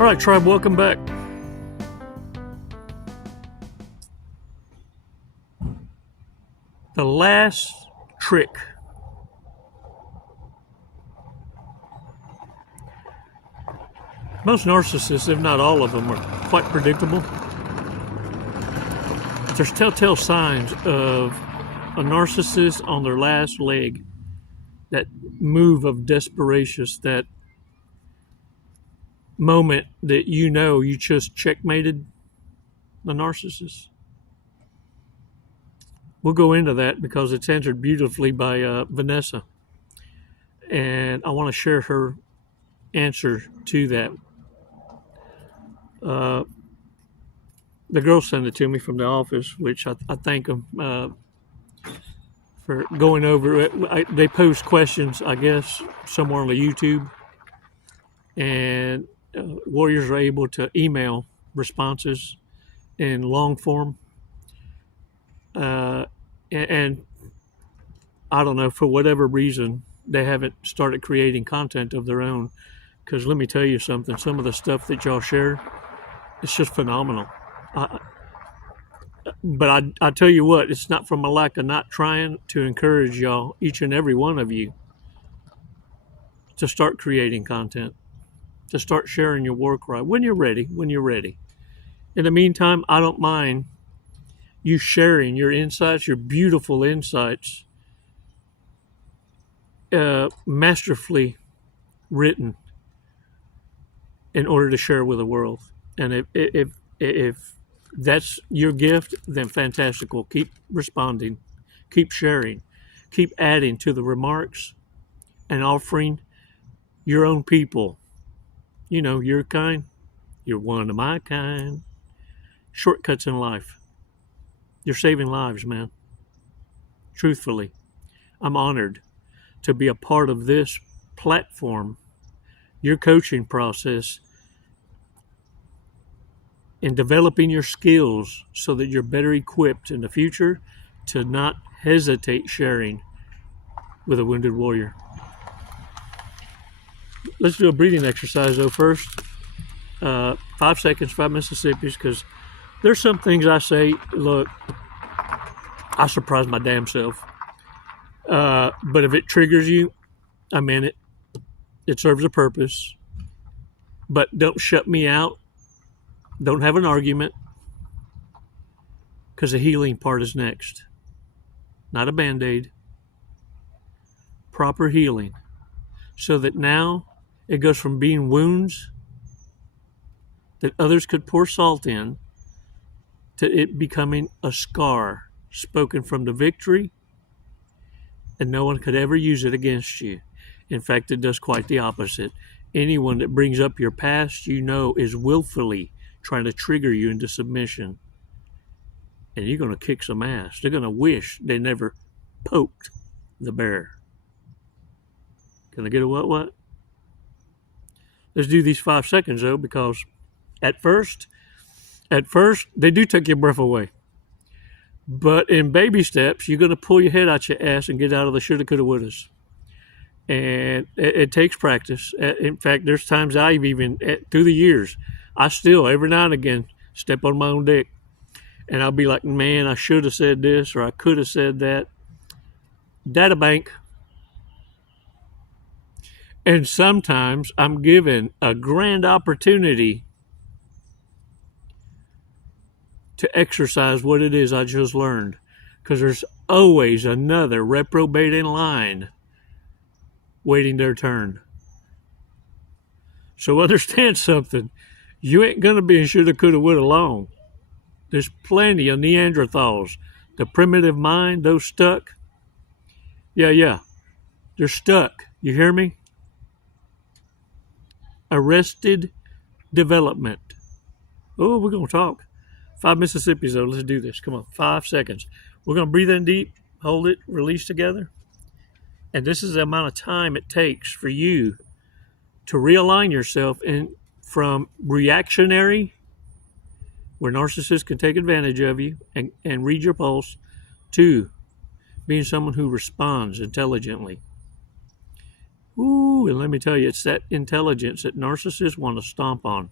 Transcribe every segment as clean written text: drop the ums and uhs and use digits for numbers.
All right, tribe, welcome back. The last trick. Most narcissists, if not all of them, are quite predictable. There's telltale signs of a narcissist on their last leg. That move of desperation, that moment that you know you just checkmated the narcissist. We'll go into that because it's answered beautifully by Vanessa. And I want to share her answer to that. The girls sent it to me from the office, which I thank them for going over it. They post questions, I guess, somewhere on the YouTube. And warriors are able to email responses in long form. And I don't know, for whatever reason, they haven't started creating content of their own. Because let me tell you something, some of the stuff that y'all share, it's just phenomenal. But I tell you what, it's not from a lack of not trying to encourage y'all, each and every one of you, to start creating content, to start sharing your war cry when you're ready. In the meantime, I don't mind you sharing your insights, your beautiful insights, masterfully written in order to share with the world. And if that's your gift, then fantastic. Well, keep responding, keep sharing, keep adding to the remarks and offering your own people. You know, your kind, you're one of my kind. Shortcuts in life. You're saving lives, man. Truthfully, I'm honored to be a part of this platform, your coaching process, in developing your skills so that you're better equipped in the future to not hesitate sharing with a wounded warrior. Let's do a breathing exercise though first. 5 seconds, 5 Mississippis, because there's some things I say, look, I surprise my damn self. But if it triggers you, I mean it. It serves a purpose. But don't shut me out. Don't have an argument. Because the healing part is next. Not a Band-Aid. Proper healing. So that now it goes from being wounds that others could pour salt in to it becoming a scar spoken from the victory, and no one could ever use it against you. In fact, it does quite the opposite. Anyone that brings up your past, you know, is willfully trying to trigger you into submission. And you're going to kick some ass. They're going to wish they never poked the bear. Can I get a what? Let's do these 5 seconds, though, because at first, they do take your breath away. But in baby steps, you're going to pull your head out your ass and get out of the shoulda, coulda, wouldas. And it takes practice. In fact, there's times I've even, through the years, I still, every now and again, step on my own dick. And I'll be like, man, I should have said this or I could have said that. Data bank. And sometimes I'm given a grand opportunity to exercise what it is I just learned. Because there's always another reprobate in line waiting their turn. So understand something. You ain't going to be in shoulda, coulda, woulda long. There's plenty of Neanderthals. The primitive mind, those stuck. Yeah. They're stuck. You hear me? Arrested development. Oh, we're going to talk. 5 Mississippis, though. Let's do this. Come on. 5 seconds. We're going to breathe in deep, hold it, release together. And this is the amount of time it takes for you to realign yourself from reactionary, where narcissists can take advantage of you and read your pulse, to being someone who responds intelligently. Ooh, and let me tell you, it's that intelligence that narcissists want to stomp on.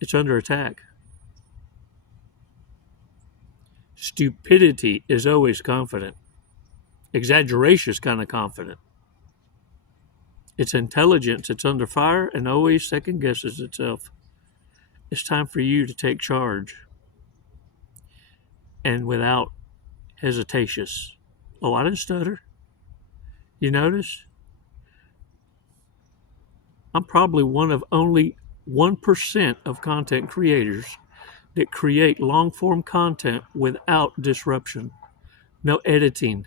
It's under attack. Stupidity is always confident. Exaggeration is kind of confident. It's intelligence. It's under fire and always second guesses itself. It's time for you to take charge. And without hesitation. Oh, I didn't stutter. You notice? I'm probably one of only 1% of content creators that create long-form content without disruption. No editing.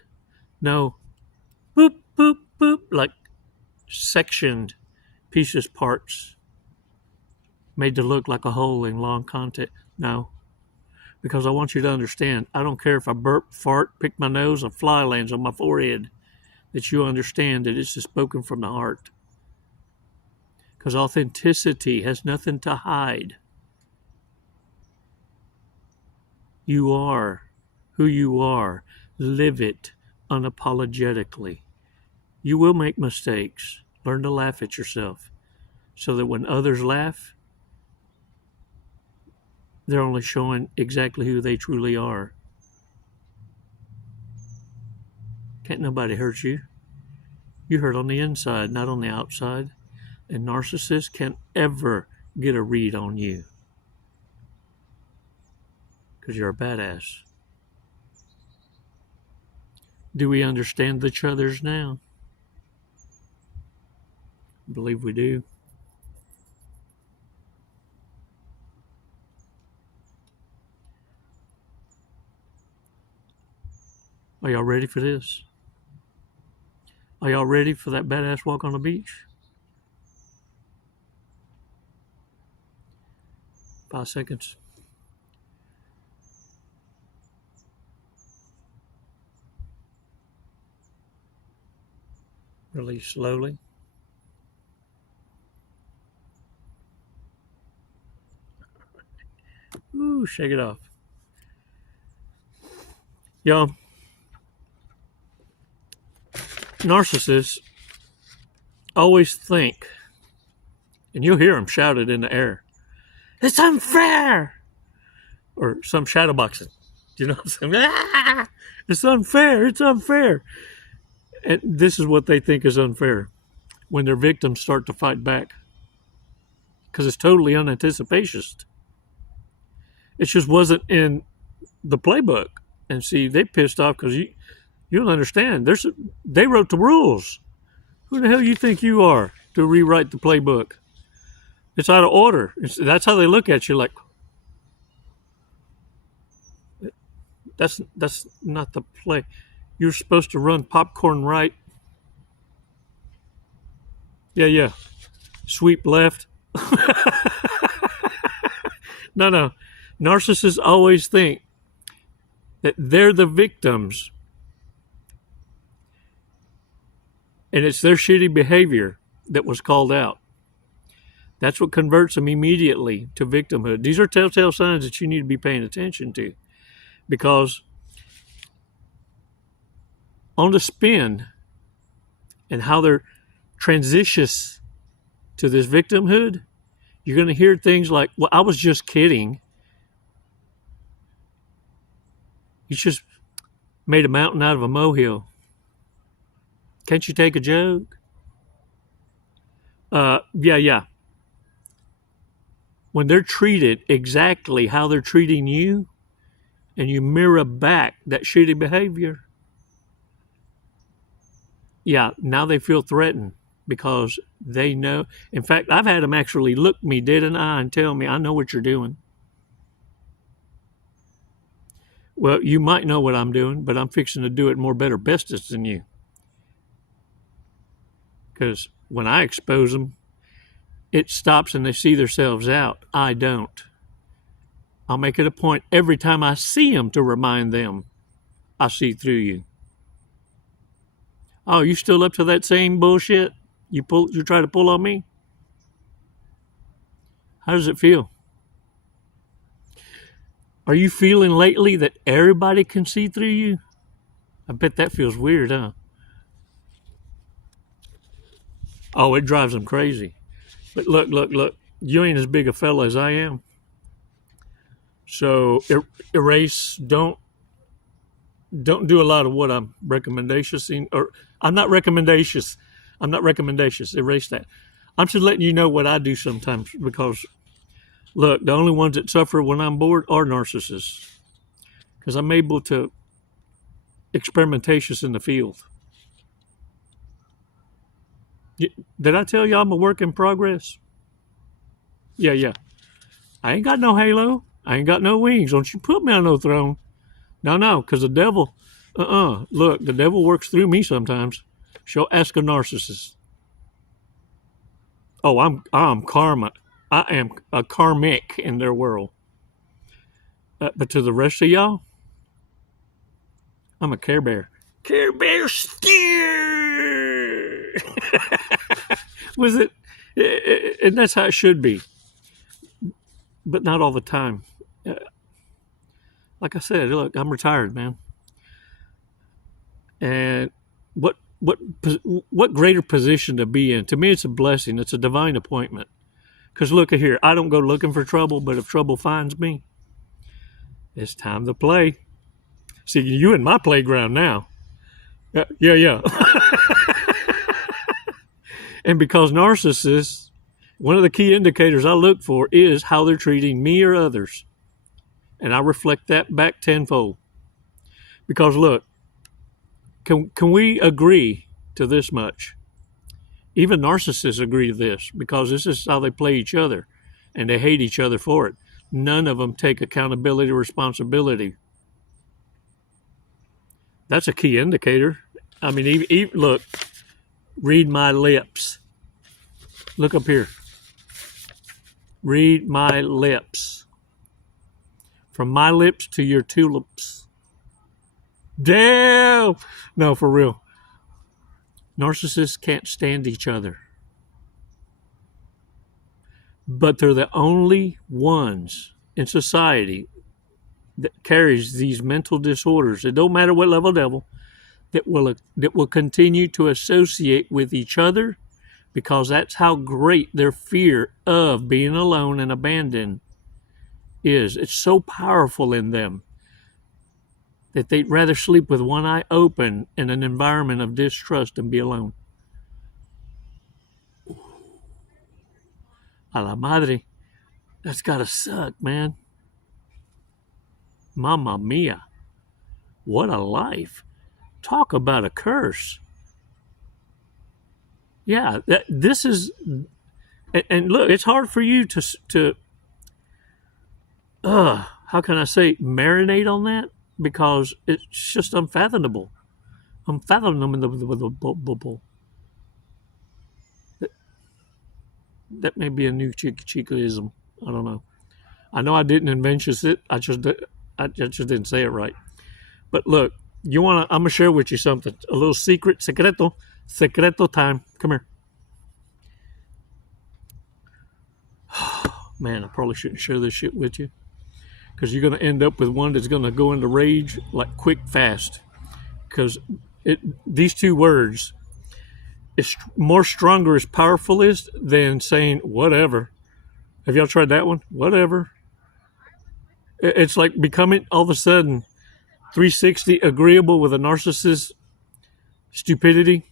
No boop, boop, boop, like sectioned pieces, parts made to look like a whole in long content. No. Because I want you to understand, I don't care if I burp, fart, pick my nose, a fly lands on my forehead, that you understand that it's spoken from the heart. Because authenticity has nothing to hide. You are who you are. Live it unapologetically. You will make mistakes. Learn to laugh at yourself so that when others laugh, they're only showing exactly who they truly are. Can't nobody hurt you. You hurt on the inside, not on the outside. And narcissists can't ever get a read on you because you're a badass. Do we understand each other's now? I believe we do. Are y'all ready for this? Are y'all ready for that badass walk on the beach? 5 seconds. Release slowly. Ooh, shake it off. Y'all, narcissists always think, and you'll hear them shout it in the air, it's unfair! Or some shadow boxing. You know what I'm saying? Ah, it's unfair, it's unfair. And this is what they think is unfair when their victims start to fight back. Because it's totally unanticipated. It just wasn't in the playbook. And see, they pissed off because you don't understand. They wrote the rules. Who the hell you think you are to rewrite the playbook? It's out of order. That's how they look at you, like, that's not the play. You're supposed to run popcorn right. Yeah. Sweep left. No. Narcissists always think that they're the victims. And it's their shitty behavior that was called out. That's what converts them immediately to victimhood. These are telltale signs that you need to be paying attention to. Because on the spin and how they're transitions to this victimhood, you're going to hear things like, well, I was just kidding. You just made a mountain out of a molehill. Can't you take a joke? Yeah. When they're treated exactly how they're treating you, and you mirror back that shitty behavior, yeah, now they feel threatened because they know. In fact, I've had them actually look me dead in the eye and tell me, I know what you're doing. Well, you might know what I'm doing, but I'm fixing to do it more better bestest than you. Because when I expose them, it stops and they see themselves out. I don't. I'll make it a point every time I see them to remind them, I see through you. Oh, you still up to that same bullshit you try to pull on me? How does it feel? Are you feeling lately that everybody can see through you? I bet that feels weird, huh? Oh, it drives them crazy. But look. you ain't as big a fella as I am. So erase. Don't do a lot of what I'm recommendatious, or I'm not recommendatious. I'm not recommendatious. Erase that. I'm just letting you know what I do sometimes, because look, the only ones that suffer when I'm bored are narcissists, because I'm able to experimentatious in the field. Did I tell you I'm a work in progress? Yeah. I ain't got no halo. I ain't got no wings. Don't you put me on no throne. No, because the devil, look, the devil works through me sometimes. She'll ask a narcissist. Oh, I'm karma. I am a karmic in their world. But to the rest of y'all, I'm a Care Bear. Care Bear steer. Was it? And that's how it should be. But not all the time. Like I said, look, I'm retired, man. And what greater position to be in? To me, it's a blessing. It's a divine appointment. Because look at here, I don't go looking for trouble, but if trouble finds me, it's time to play. See, you in my playground now. Yeah. And because narcissists, one of the key indicators I look for is how they're treating me or others. And I reflect that back tenfold. Because look, can we agree to this much? Even narcissists agree to this, because this is how they play each other, and they hate each other for it. None of them take accountability or responsibility. That's a key indicator. I mean, even look, read my lips. Look up here. Read my lips. From my lips to your tulips. Damn! No, for real. Narcissists can't stand each other. But they're the only ones in society that carries these mental disorders. It don't matter what level devil, that will continue to associate with each other, because that's how great their fear of being alone and abandoned is. It's so powerful in them that they'd rather sleep with one eye open in an environment of distrust and be alone. A la madre, that's gotta suck, man. Mamma mia. What a life. Talk about a curse. Yeah, this is, and look, it's hard for you to how can I say, marinate on that, because it's just unfathomable. Unfathomable. That may be a new Chicoism. I don't know. I know I didn't invent it. I just didn't say it right. But look, I'm gonna share with you something, a little secreto time. Come here. Man, I probably shouldn't share this shit with you, because you're gonna end up with one that's gonna go into rage like quick, fast. Because these two words, it's more stronger, is powerfulest than saying whatever. Have y'all tried that one? Whatever. It's like becoming all of a sudden 360 agreeable with a narcissist's stupidity,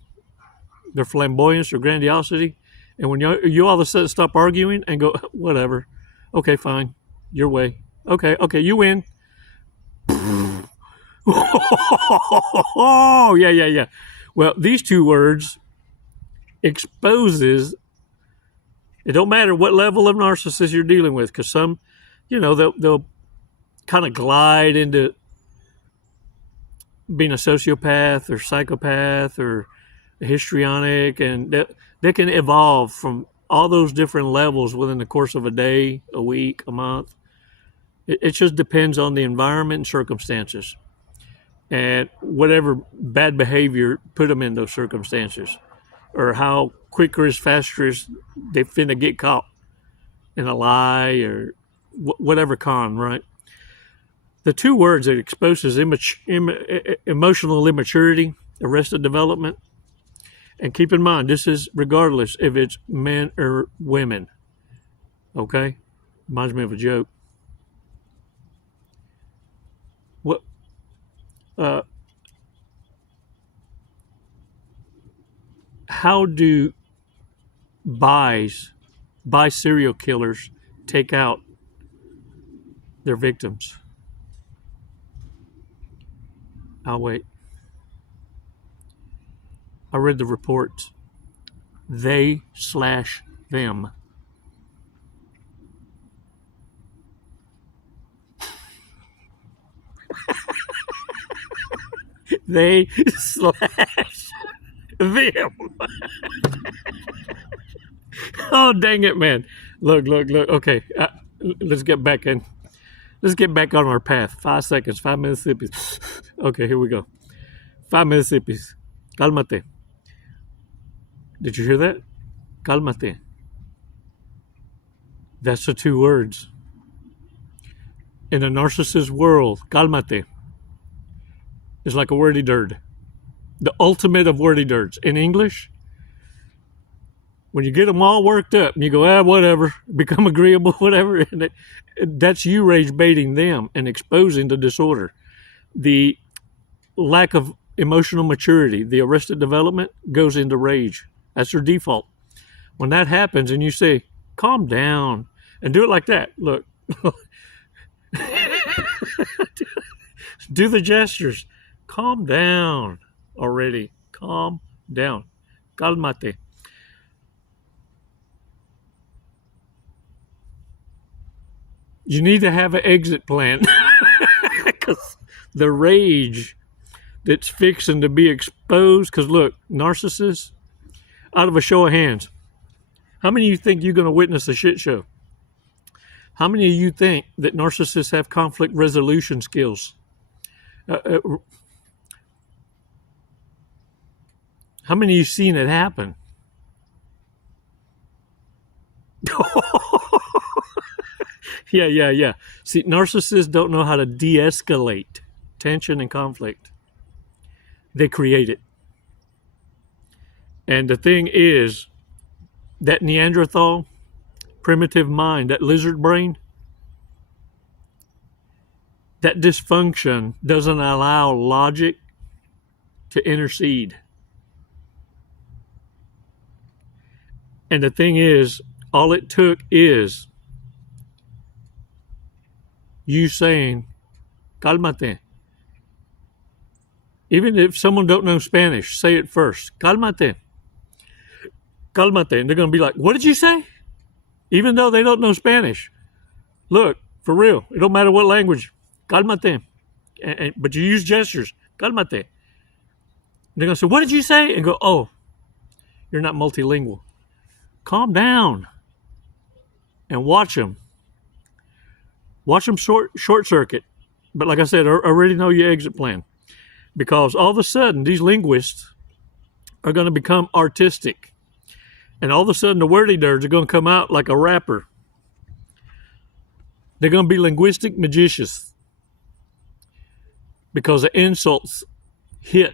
their flamboyance, their grandiosity. And when you all of a sudden stop arguing and go, whatever. Okay, fine. Your way. Okay, you win. Oh, yeah. Well, these two words exposes, it don't matter what level of narcissist you're dealing with, because some, they'll kind of glide into being a sociopath or psychopath or histrionic, and they can evolve from all those different levels within the course of a day, a week, a month. It just depends on the environment and circumstances, and whatever bad behavior put them in those circumstances, or how quicker is faster is they finna get caught in a lie or whatever con, right? The two words that exposes emotional immaturity, arrested development, and keep in mind, this is regardless if it's men or women. Okay? Reminds me of a joke. What? Uh, how do by serial killers take out their victims? I'll wait. I read the reports. They slash them. They slash them. Oh, dang it, man. Look. Okay, let's get back in. Let's get back on our path. 5 seconds, 5 Mississippis. Okay, here we go. 5 Mississippis. Cálmate. Did you hear that? Cálmate. That's the 2 words. In a narcissist world, cálmate is like a wordy dirt. The ultimate of wordy dirts. In English, when you get them all worked up and you go, whatever, become agreeable, whatever, and that's you rage baiting them and exposing the disorder. The lack of emotional maturity, the arrested development goes into rage. That's your default. When that happens and you say, calm down, and do it like that. Look. Do the gestures. Calm down already. Calm down. Cálmate. You need to have an exit plan because the rage that's fixing to be exposed. Because look, narcissists, out of a show of hands, how many of you think you're going to witness a shit show? How many of you think that narcissists have conflict resolution skills? How many of you seen it happen? Yeah. See, narcissists don't know how to de-escalate tension and conflict. They create it. And the thing is, that Neanderthal, primitive mind, that lizard brain, that dysfunction doesn't allow logic to intercede. And the thing is, all it took is you saying, cálmate. Even if someone don't know Spanish, say it first. Cálmate. Cálmate. And they're going to be like, what did you say? Even though they don't know Spanish. Look, for real, it don't matter what language. Cálmate. But you use gestures. Cálmate. And they're going to say, what did you say? And go, oh, you're not multilingual. Calm down. And watch them. Watch them short circuit. But like I said, I already know your exit plan. Because all of a sudden, these linguists are going to become artistic. And all of a sudden, the wordy dirts are going to come out like a rapper. They're going to be linguistic magicians. Because the insults hit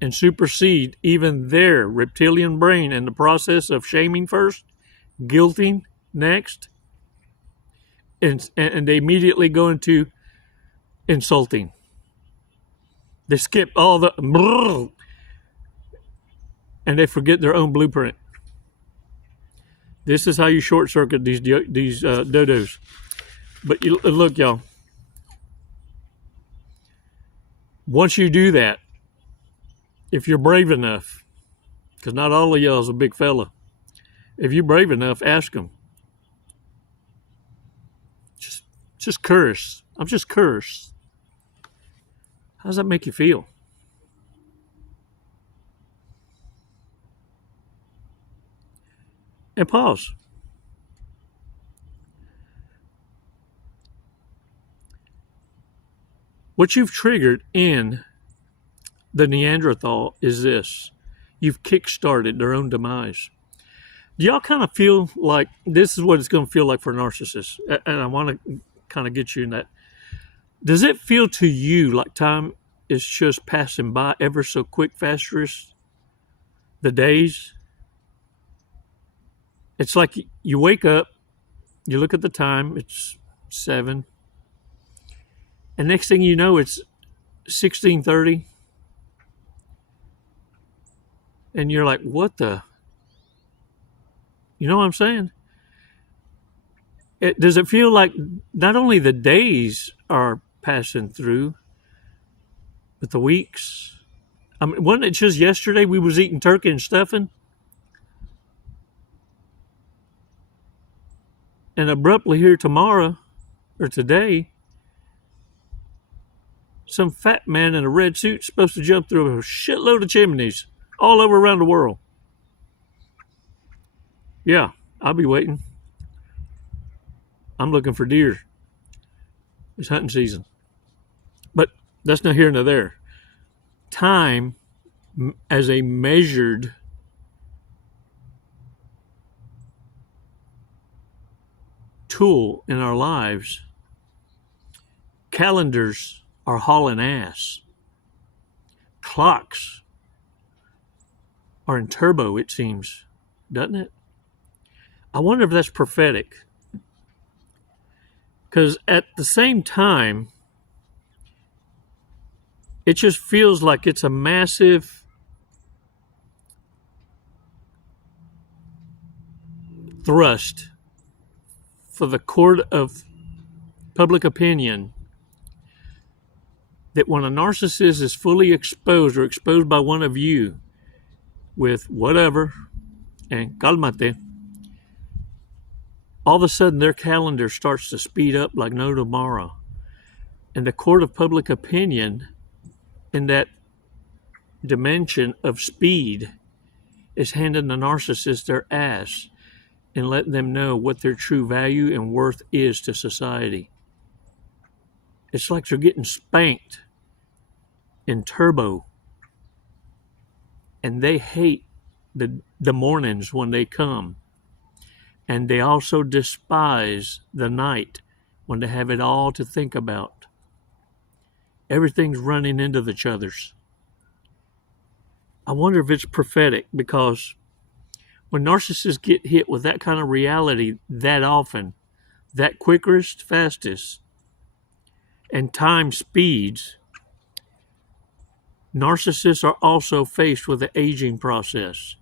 and supersede even their reptilian brain in the process of shaming first, guilting next, and they immediately go into insulting. They skip all the and they forget their own blueprint. This is how you short circuit these dodos. But look, y'all. Once you do that, if you're brave enough, because not all of y'all is a big fella, if you're brave enough, ask them. Just curse. I'm just curse. How does that make you feel? And pause. What you've triggered in the Neanderthal is this. You've kick-started their own demise. Do y'all kind of feel like this is what it's going to feel like for narcissists? And I want to kind of get you in that. Does it feel to you like time is just passing by ever so quick, faster the days? It's like you wake up You look at the time, it's 7. And next thing you know, it's 16:30. And you're like, what the? You know what I'm saying? Does it feel like not only the days are passing through, but the weeks? I mean, wasn't it just yesterday we was eating turkey and stuffing? And abruptly here tomorrow, or today, some fat man in a red suit's supposed to jump through a shitload of chimneys all over around the world. Yeah, I'll be waiting. I'm looking for deer. It's hunting season. But that's not here nor there. Time as a measured tool in our lives, calendars are hauling ass. Clocks are in turbo, it seems, doesn't it? I wonder if that's prophetic. Because at the same time, it just feels like it's a massive thrust for the court of public opinion that when a narcissist is fully exposed or exposed by one of you with whatever and calmate, all of a sudden their calendar starts to speed up like no tomorrow. And the court of public opinion in that dimension of speed is handing the narcissist their ass and letting them know what their true value and worth is to society. It's like they're getting spanked in turbo. And they hate the mornings when they come. And they also despise the night when they have it all to think about. Everything's running into each other's. I wonder if it's prophetic, because when narcissists get hit with that kind of reality that often, that quickest, fastest, and time speeds, narcissists are also faced with the aging process.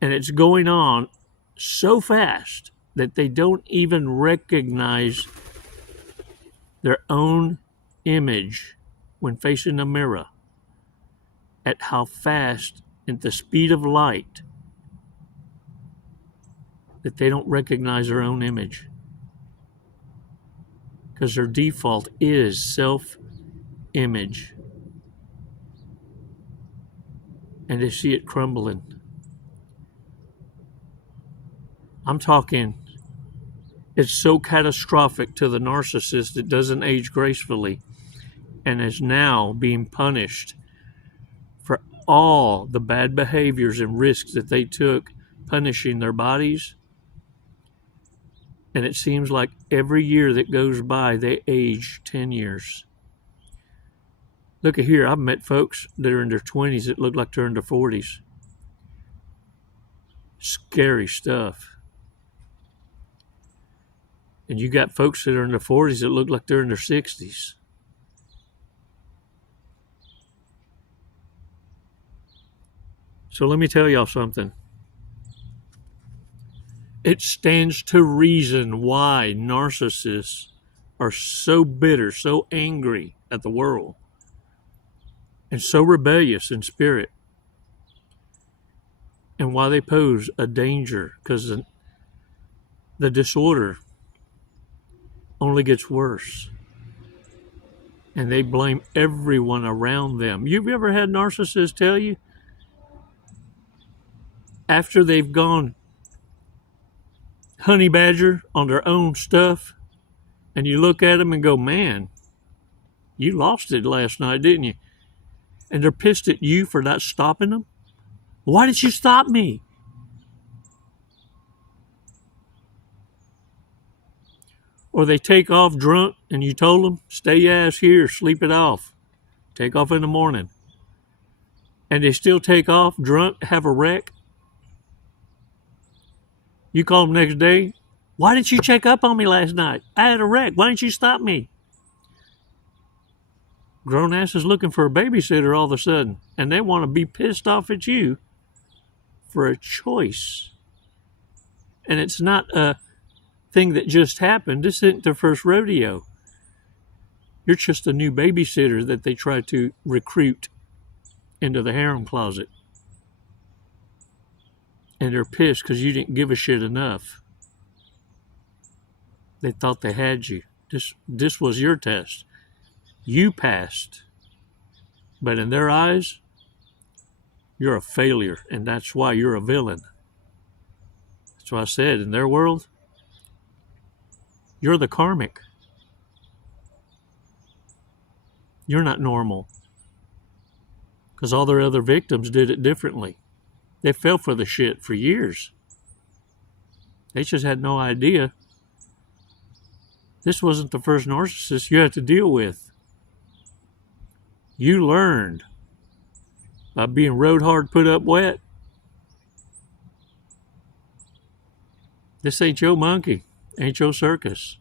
And it's going on so fast that they don't even recognize their own image when facing a mirror, at how fast, at the speed of light, that they don't recognize their own image. Because their default is self-image. And they see it crumbling. I'm talking, it's so catastrophic to the narcissist it doesn't age gracefully and is now being punished for all the bad behaviors and risks that they took punishing their bodies. And it seems like every year that goes by, they age 10 years. Look at here, I've met folks that are in their 20s that look like they're in their 40s. Scary stuff. And you got folks that are in their 40s that look like they're in their 60s. So let me tell y'all something. It stands to reason why narcissists are so bitter, so angry at the world, and so rebellious in spirit, and why they pose a danger, because the disorder only gets worse. And they blame everyone around them. You've ever had narcissists tell you, after they've gone honey badger on their own stuff, and you look at them and go, man, you lost it last night, didn't you? And they're pissed at you for not stopping them. Why did you stop me? Or they take off drunk and you told them, stay your ass here, sleep it off. Take off in the morning. And they still take off drunk, have a wreck. You call them next day, Why didn't you check up on me last night? I had a wreck. Why didn't you stop me? Grown ass is looking for a babysitter all of a sudden, and they want to be pissed off at you for a choice. And it's not a thing that just happened. This isn't their first rodeo. You're just a new babysitter that they try to recruit into the harem closet. And they're pissed because you didn't give a shit enough. They thought they had you. This was your test. You passed. But in their eyes, you're a failure, and that's why you're a villain. That's why I said, in their world, you're the karmic. You're not normal. Because all their other victims did it differently. They fell for the shit for years. They just had no idea. This wasn't the first narcissist you had to deal with. You learned by being rode hard, put up wet. This ain't your monkey, ain't your circus.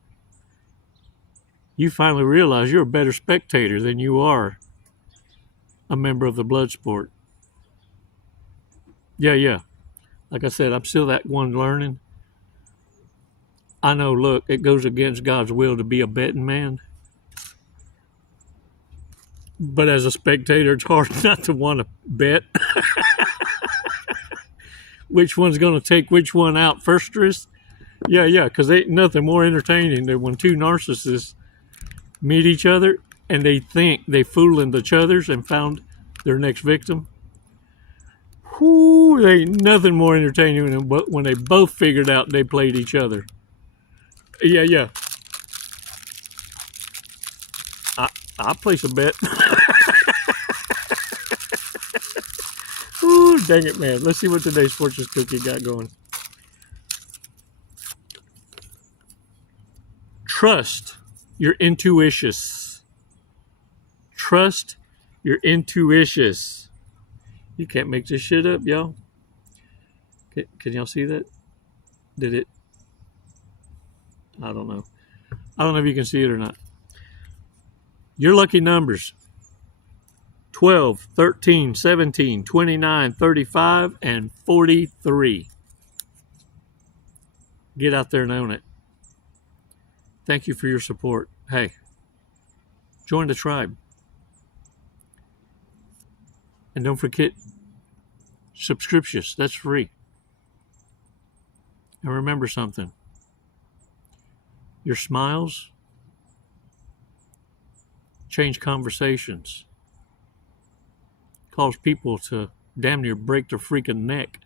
You finally realize you're a better spectator than you are a member of the blood sport. Yeah. Like I said, I'm still that one learning. I know, look, it goes against God's will to be a betting man. But as a spectator, it's hard not to want to bet. Which one's going to take which one out first? Yeah, because ain't nothing more entertaining than when two narcissists meet each other and they think they fooling each other's and found their next victim. Whoo, there ain't nothing more entertaining than when they both figured out they played each other. Yeah. I'll place a bet. Ooh, dang it, man. Let's see what today's fortune cookie got going. Trust your intuition. Trust your intuition. You can't make this shit up, y'all. Can y'all see that? Did it? I don't know. I don't know if you can see it or not. Your lucky numbers: 12, 13, 17, 29, 35, and 43. Get out there and own it. Thank you for your support. Hey, join the tribe. And don't forget, subscriptions. That's free. And remember something. Your smiles change conversations. Cause people to damn near break their freaking neck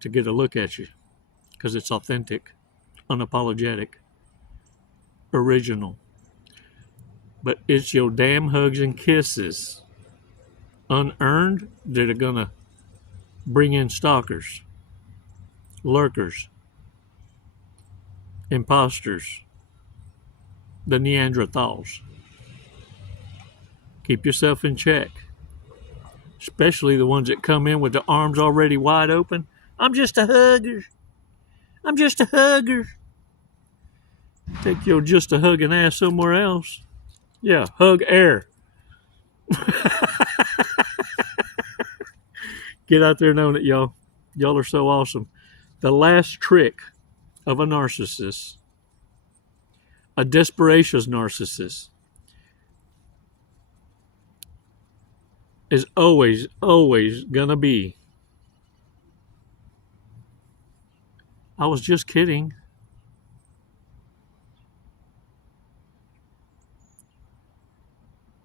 to get a look at you. Because it's authentic, unapologetic, original. But it's your damn hugs and kisses, unearned, that are going to bring in stalkers, lurkers, imposters, the Neanderthals. Keep yourself in check. Especially the ones that come in with the arms already wide open. I'm just a hugger. I'm just a hugger. Take your just a hugging ass somewhere else. Yeah, hug air. Get out there and own it, y'all. Y'all are so awesome. The last trick of a narcissist, a desperacious narcissist, is always gonna be, I was just kidding.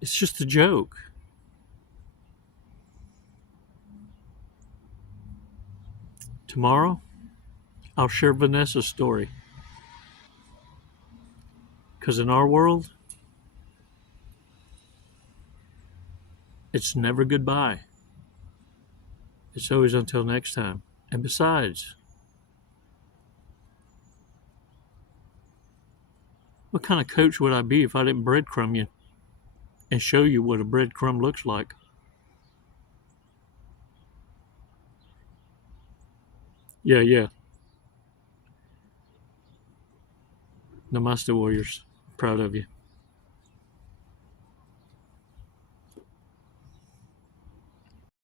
It's just a joke. Tomorrow, I'll share Vanessa's story. Because in our world, it's never goodbye. It's always until next time. And besides, what kind of coach would I be if I didn't breadcrumb you and show you what a breadcrumb looks like? Yeah. Namaste, warriors. Proud of you.